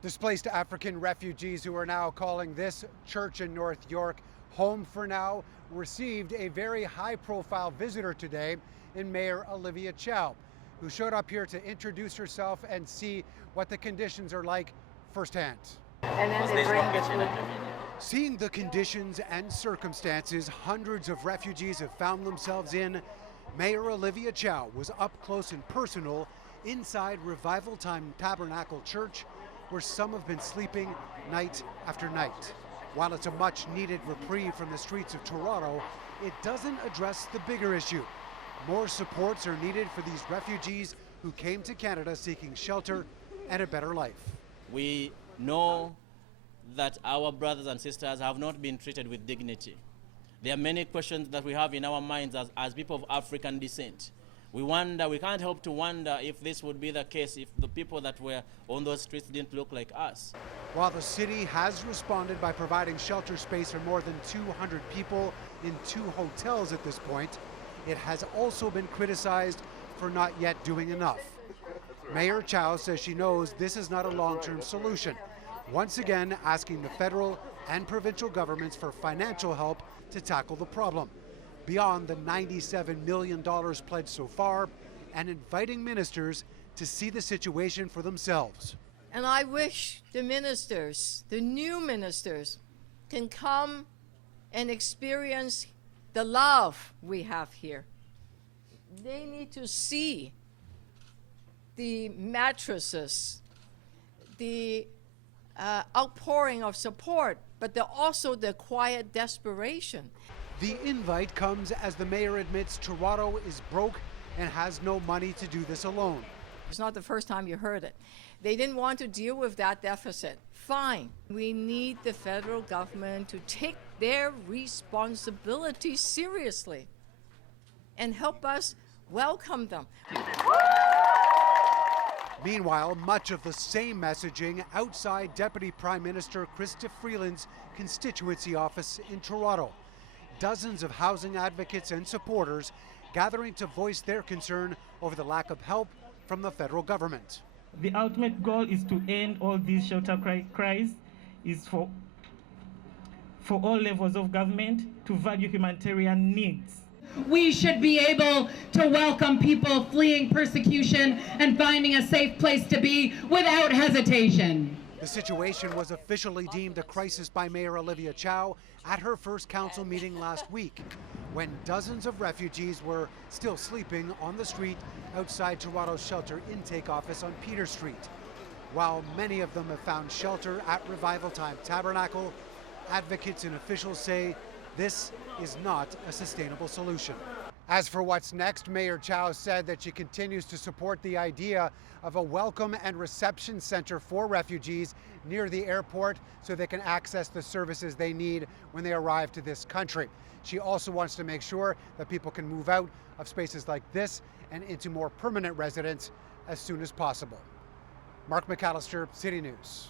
Displaced African refugees who are now calling this church in North York home for now received a very high-profile visitor today in Mayor Olivia Chow, who showed up here to introduce herself and see what the conditions are like firsthand. And then they bring the food. Seeing the conditions and circumstances hundreds of refugees have found themselves in, Mayor Olivia Chow was up close and personal inside Revival Time Tabernacle Church, where some have been sleeping night after night. While it's a much-needed reprieve from the streets of Toronto, it doesn't address the bigger issue. More supports are needed for these refugees who came to Canada seeking shelter and a better life. We know that our brothers and sisters have not been treated with dignity. There are many questions that we have in our minds as people of African descent. We can't help to wonder if this would be the case if the people that were on those streets didn't look like us. While the city has responded by providing shelter space for more than 200 people in 2 hotels at this point, it has also been criticized for not yet doing enough. Mayor Chow says she knows this is not a long-term solution, once again asking the federal and provincial governments for financial help to tackle the problem, beyond the $97 million pledged so far, and inviting ministers to see the situation for themselves. And I wish the ministers, the new ministers, can come and experience the love we have here. They need to see the mattresses, the outpouring of support, but also the quiet desperation. The invite comes as the mayor admits Toronto is broke and has no money to do this alone. It's not the first time you heard it. They didn't want to deal with that deficit. Fine. We need the federal government to take their responsibility seriously and help us welcome them. Meanwhile, much of the same messaging outside Deputy Prime Minister Chrystia Freeland's constituency office in Toronto. Dozens of housing advocates and supporters gathering to voice their concern over the lack of help from the federal government. The ultimate goal is to end all these shelter cries, is for all levels of government to value humanitarian needs. We should be able to welcome people fleeing persecution and finding a safe place to be without hesitation. The situation was officially deemed a crisis by Mayor Olivia Chow at her first council meeting last week, when dozens of refugees were still sleeping on the street outside Toronto's shelter intake office on Peter Street. While many of them have found shelter at Revival Time Tabernacle, advocates and officials say this is not a sustainable solution. As for what's next, Mayor Chow said that she continues to support the idea of a welcome and reception center for refugees near the airport so they can access the services they need when they arrive to this country. She also wants to make sure that people can move out of spaces like this and into more permanent residence as soon as possible. Mark McAllister, City News.